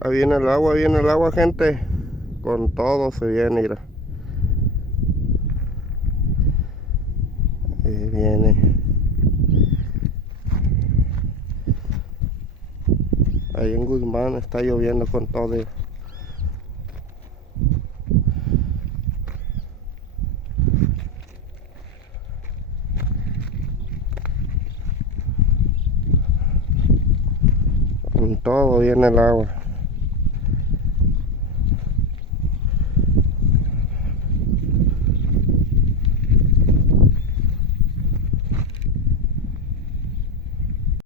Ahí viene el agua, gente. Con todo se viene, mira. Ahí viene. Ahí en Guzmán está lloviendo con todo. Con todo viene el agua.